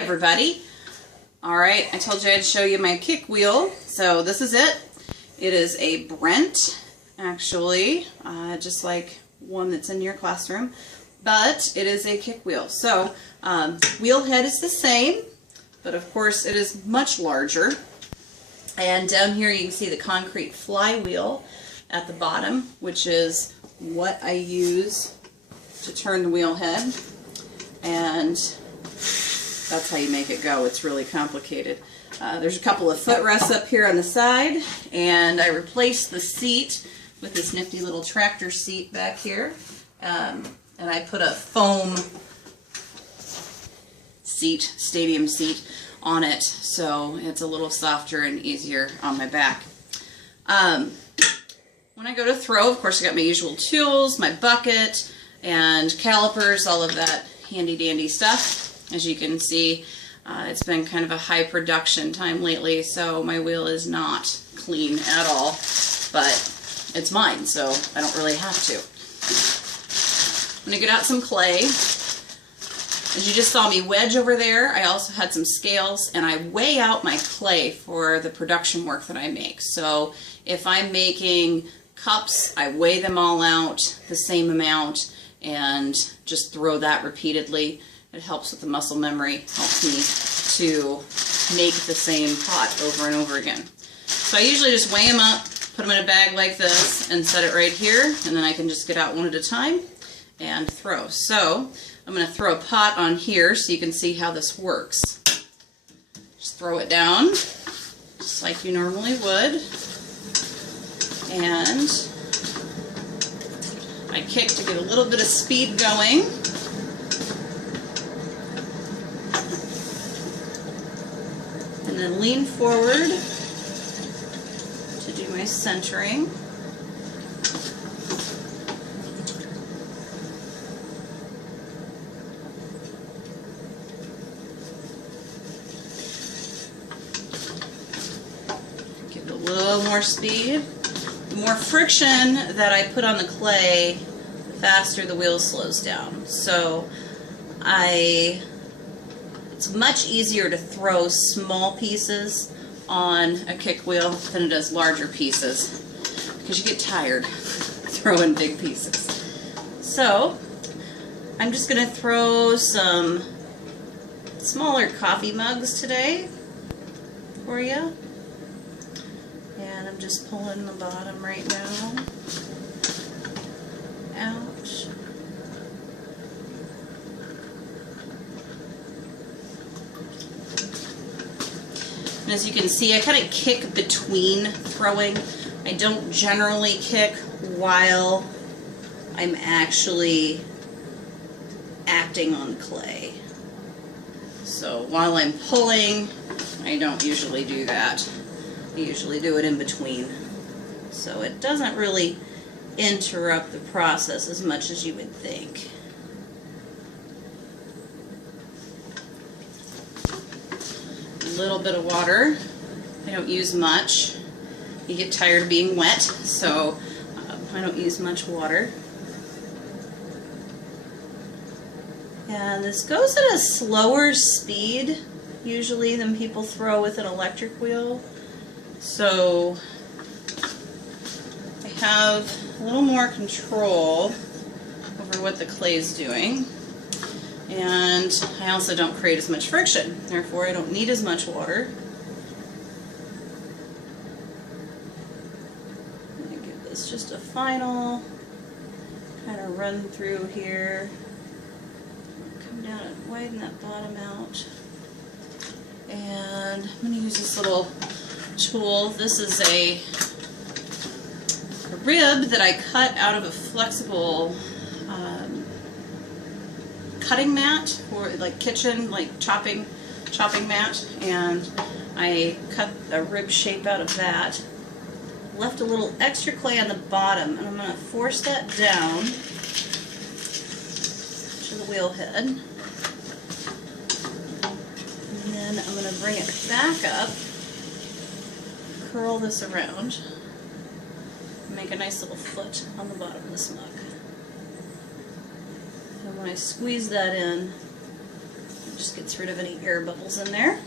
Everybody. Alright, I told you I'd show you my kick wheel. So this is it. It is a Brent, actually, just like one that's in your classroom, but it is a kick wheel. So wheel head is the same, but of course it is much larger. And down here you can see the concrete flywheel at the bottom, which is what I use to turn the wheel head. And that's how you make it go. It's really complicated. There's a couple of footrests up here on the side, and I replaced the seat with this nifty little tractor seat back here. And I put a foam seat, stadium seat, on it, so it's a little softer and easier on my back. When I go to throw, of course I got my usual tools, my bucket, and calipers, all of that handy dandy stuff. As you can see, it's been kind of a high production time lately, so my wheel is not clean at all, but it's mine, so I don't really have to. I'm going to get out some clay. As you just saw me wedge over there, I also had some scales, and I weigh out my clay for the production work that I make. So if I'm making cups, I weigh them all out the same amount and just throw that repeatedly. It helps with the muscle memory, helps me to make the same pot over and over again. So I usually just weigh them up, put them in a bag like this, and set it right here, and then I can just get out one at a time and throw. So I'm going to throw a pot on here so you can see how this works. Just throw it down, just like you normally would, and I kick to get a little bit of speed going. And then lean forward to do my centering. Give it a little more speed. The more friction that I put on the clay, the faster the wheel slows down. So it's much easier to throw small pieces on a kick wheel than it is larger pieces, because you get tired throwing big pieces. So I'm just going to throw some smaller coffee mugs today for you. And I'm just pulling the bottom right now out. And as you can see, I kind of kick between throwing. I don't generally kick while I'm actually acting on clay. So while I'm pulling, I don't usually do that. I usually do it in between. So it doesn't really interrupt the process as much as you would think. A little bit of water. I don't use much. You get tired of being wet, so I don't use much water. And this goes at a slower speed usually than people throw with an electric wheel. So I have a little more control over what the clay is doing. And I also don't create as much friction, therefore I don't need as much water. I'm going to give this just a final kind of run through here. Come down and widen that bottom out. And I'm going to use this little tool. This is a rib that I cut out of a flexible cutting mat, or like kitchen, like chopping mat, and I cut a rib shape out of that. Left a little extra clay on the bottom, and I'm going to force that down to the wheel head. And then I'm going to bring it back up, curl this around, and make a nice little foot on the bottom of this mug. And when I squeeze that in, Just gets rid of any air bubbles in there,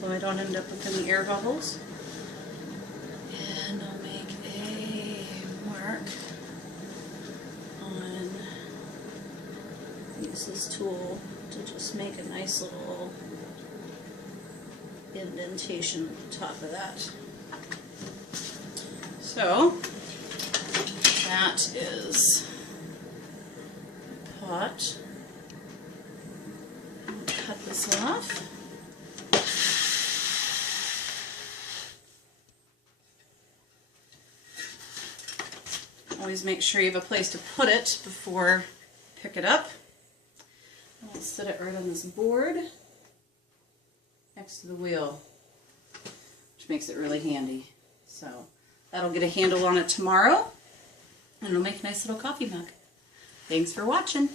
so I don't end up with any air bubbles. And I'll make a mark on, use this tool to just make a nice little indentation at the top of that. So that is the pot. Cut this off. Always make sure you have a place to put it before you pick it up. I'll set it right on this board next to the wheel, which makes it really handy. So that'll get a handle on it tomorrow, and it'll make a nice little coffee mug. Thanks for watching.